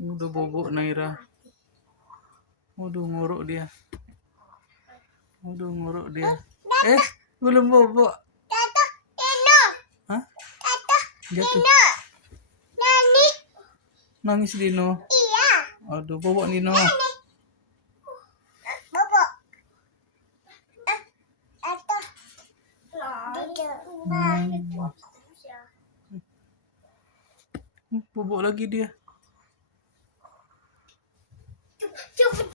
Udah bobok Naira. Udah ngorok dia. Udah ngorok dia. Belum bobok. Hah? Jatuh. Nangis Dino. Iya. Aduh, bobok Dino. Bobok. Bobok lagi dia.